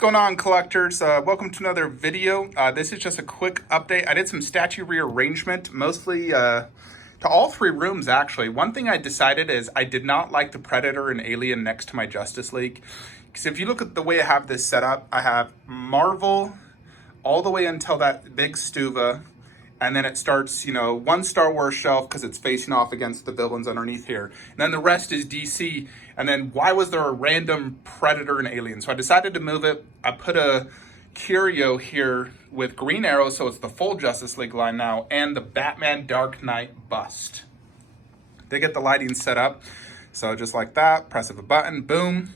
going on, collectors? Welcome to another video. This is just a quick update. I did some statue rearrangement, mostly to all three rooms, actually. One thing I decided is I did not like the Predator and Alien next to my Justice League. Because if you look at the way I have this set up, I have Marvel all the way until that big Stuva. And then it starts, one Star Wars shelf because it's facing off against the villains underneath here. And then the rest is DC. And then why was there a random Predator and Alien? So I decided to move it. I put a curio here with Green Arrow, so it's the full Justice League line now, and the Batman Dark Knight bust. They get the lighting set up. So just like that, press of a button, boom.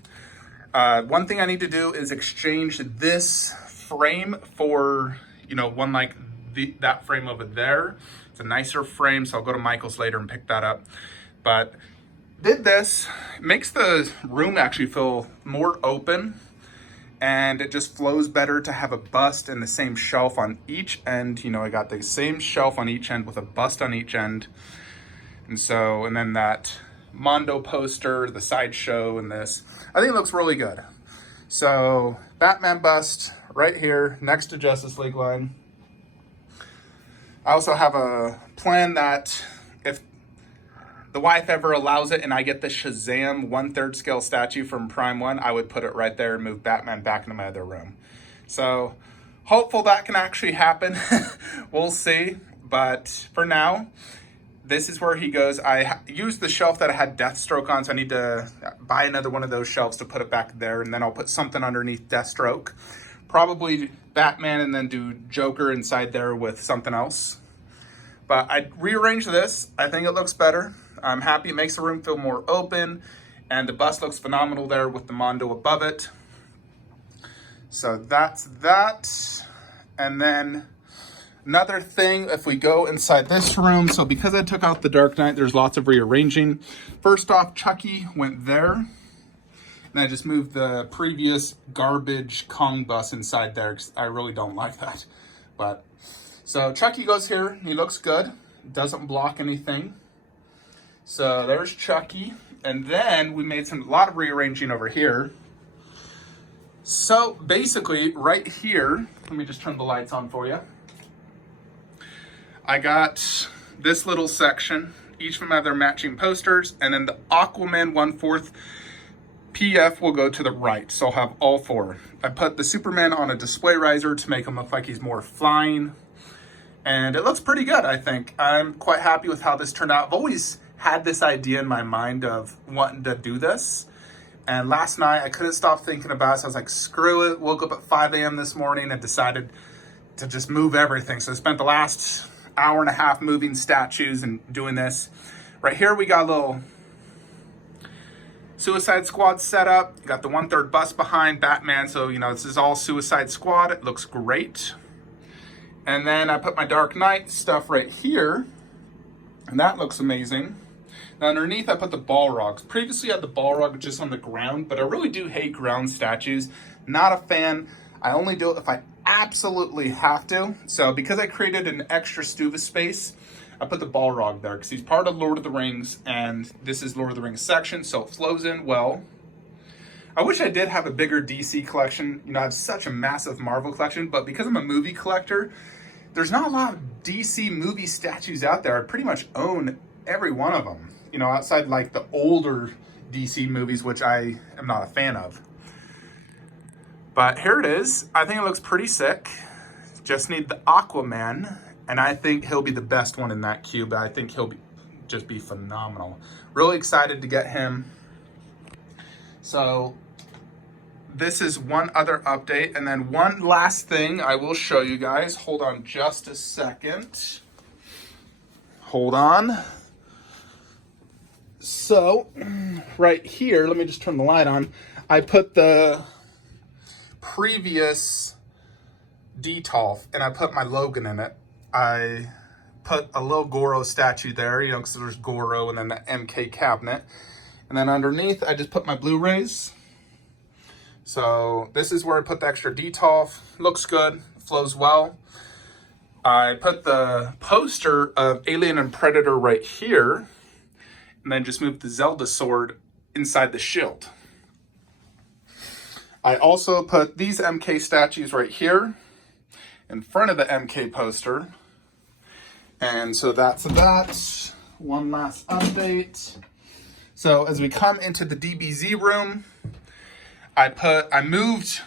One thing I need to do is exchange this frame for, one like that frame over there. It's a nicer frame, so I'll go to Michael's later and pick that up. But did this, makes the room actually feel more open, and it just flows better to have a bust and the same shelf on each end. I got the same shelf on each end with a bust on each end. And then that Mondo poster, the sideshow, and this. I think it looks really good. So Batman bust right here next to Justice League line. I also have a plan that if the wife ever allows it and I get the Shazam 1/3 scale statue from Prime 1, I would put it right there and move Batman back into my other room. So hopeful that can actually happen. We'll see. But for now, this is where he goes. I used the shelf that I had Deathstroke on, so I need to buy another one of those shelves to put it back there, and then I'll put something underneath Deathstroke. Probably Batman, and then do Joker inside there with something else. But I rearranged this. I think it looks better. I'm happy. It makes the room feel more open, and the bust looks phenomenal there with the Mondo above it. So that's that. And then another thing, if we go inside this room, so because I took out the Dark Knight, there's lots of rearranging. First off, Chucky went there. And I just moved the previous garbage Kong bus inside there because I really don't like that. But so Chucky goes here. He looks good. Doesn't block anything. So there's Chucky. And then we made a lot of rearranging over here. So basically right here, let me just turn the lights on for you. I got this little section. Each of them have their matching posters. And then the Aquaman 1/4 PF will go to the right, so I'll have all four. I put the Superman on a display riser to make him look like he's more flying, and it looks pretty good, I think. I'm quite happy with how this turned out. I've always had this idea in my mind of wanting to do this, and last night I couldn't stop thinking about it, so I was like, screw it. Woke up at 5 a.m. this morning and decided to just move everything. So I spent the last hour and a half moving statues and doing this. Right here we got a little Suicide Squad setup. Got the 1/3 bust behind Batman, so this is all Suicide Squad. It looks great. And then I put my Dark Knight stuff right here, and that looks amazing. Now underneath I put the Balrogs. Previously I had the Balrog just on the ground, but I really do hate ground statues. Not a fan. I only do it if I absolutely have to. So because I created an extra Stuva space, I put the Balrog there because he's part of Lord of the Rings, and this is Lord of the Rings section, so it flows in well. I wish I did have a bigger DC collection. I have such a massive Marvel collection, but because I'm a movie collector, there's not a lot of DC movie statues out there. I pretty much own every one of them, outside like the older DC movies, which I am not a fan of. But here it is. I think it looks pretty sick. Just need the Aquaman. And I think he'll be the best one in that cube. I think he'll just be phenomenal. Really excited to get him. So this is one other update. And then one last thing I will show you guys. Hold on just a second. Hold on. So right here, let me just turn the light on. I put the previous Detolf and I put my Logan in it. I put a little Goro statue there, because there's Goro and then the MK cabinet. And then underneath, I just put my Blu-rays. So this is where I put the extra Detolf. Looks good, flows well. I put the poster of Alien and Predator right here, and then just moved the Zelda sword inside the shield. I also put these MK statues right here in front of the MK poster. And so that's that. One last update. So as we come into the DBZ room, I moved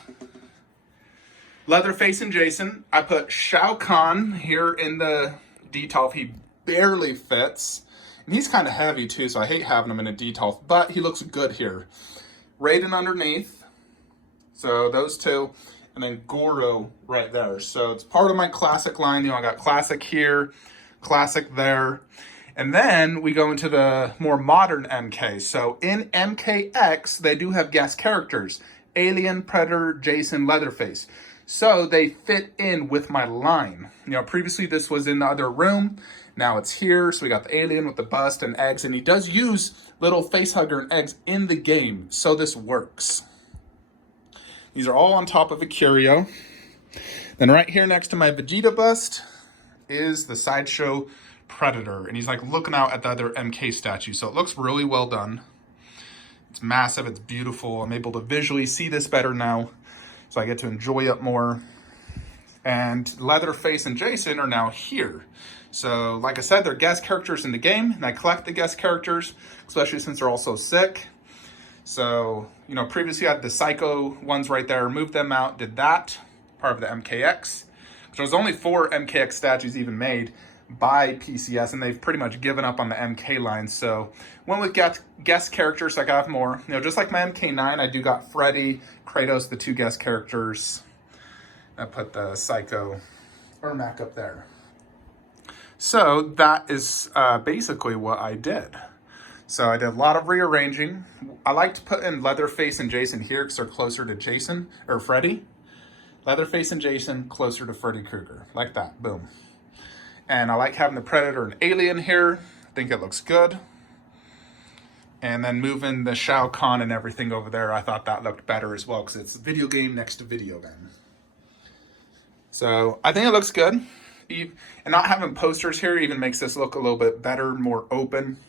Leatherface and Jason. I put Shao Kahn here in the detolf. He barely fits. And he's kind of heavy too, so I hate having him in a detolf, but he looks good here. Raiden underneath. So those two. And then Goro right there. So it's part of my classic line. You know, I got classic here, classic there. And then we go into the more modern MK. So in MKX, they do have guest characters. Alien, Predator, Jason, Leatherface. So they fit in with my line. You know, previously this was in the other room. Now it's here. So we got the alien with the bust and eggs. And he does use little face hugger and eggs in the game. So this works. These are all on top of a curio. Then right here next to my Vegeta bust is the Sideshow Predator. And he's like looking out at the other MK statue. So it looks really well done. It's massive. It's beautiful. I'm able to visually see this better now. So I get to enjoy it more. And Leatherface and Jason are now here. So like I said, they're guest characters in the game. And I collect the guest characters, especially since they're all so sick. So, you know, previously I had the Psycho ones right there, moved them out, did that, part of the MKX. There was only 4 MKX statues even made by PCS, and they've pretty much given up on the MK line. So, went with guest characters, so I got more. You know, just like my MK9, I do got Freddy, Kratos, the 2 guest characters. I put the Psycho Ermac up there. So, that is basically what I did. So I did a lot of rearranging. I like to put in Leatherface and Jason here because they're closer to Jason, or Freddy. Leatherface and Jason closer to Freddy Krueger, like that, boom. And I like having the Predator and Alien here. I think it looks good. And then moving the Shao Kahn and everything over there, I thought that looked better as well because it's video game next to video game. So I think it looks good. And not having posters here even makes this look a little bit better, more open.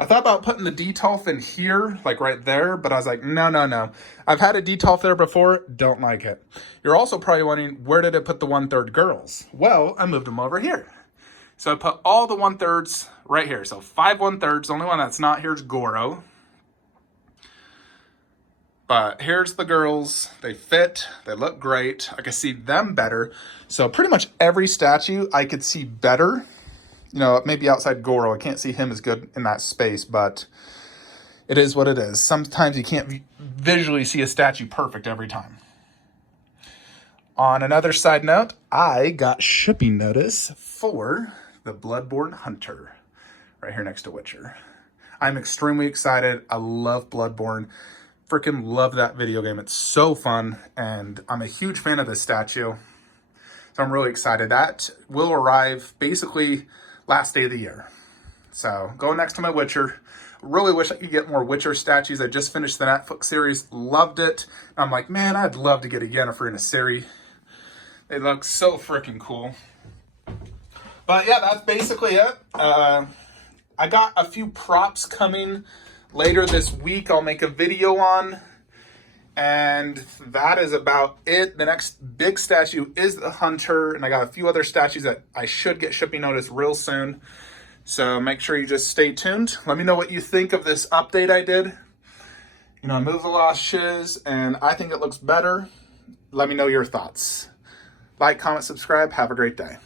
I thought about putting the detolf in here, like right there, but I was like, no. I've had a detolf there before, don't like it. You're also probably wondering, where did it put the 1/3 girls? Well, I moved them over here. So I put all the 1/3 right here. So 5 1/3, the only one that's not here is Goro. But here's the girls, they fit, they look great. I can see them better. So pretty much every statue I could see better. You know, maybe outside Goro, I can't see him as good in that space, but it is what it is. Sometimes you can't visually see a statue perfect every time. On another side note, I got shipping notice for the Bloodborne Hunter right here next to Witcher. I'm extremely excited. I love Bloodborne. Freaking love that video game. It's so fun, and I'm a huge fan of this statue. So I'm really excited. That will arrive basically last day of the year. So going next to my Witcher. Really wish I could get more Witcher statues. I just finished the Netflix series, loved it. I'm like, man, I'd love to get a Yennefer in a series. They look so freaking cool. But yeah, that's basically it. I got a few props coming later this week. I'll make a video on. And that is about it. The next big statue is the Hunter, and I got a few other statues that I should get shipping notice real soon. So make sure you just stay tuned. Let me know what you think of this update I did. You know, I moved a lot of shiz, and I think it looks better. Let me know your thoughts. Like, comment, subscribe. Have a great day.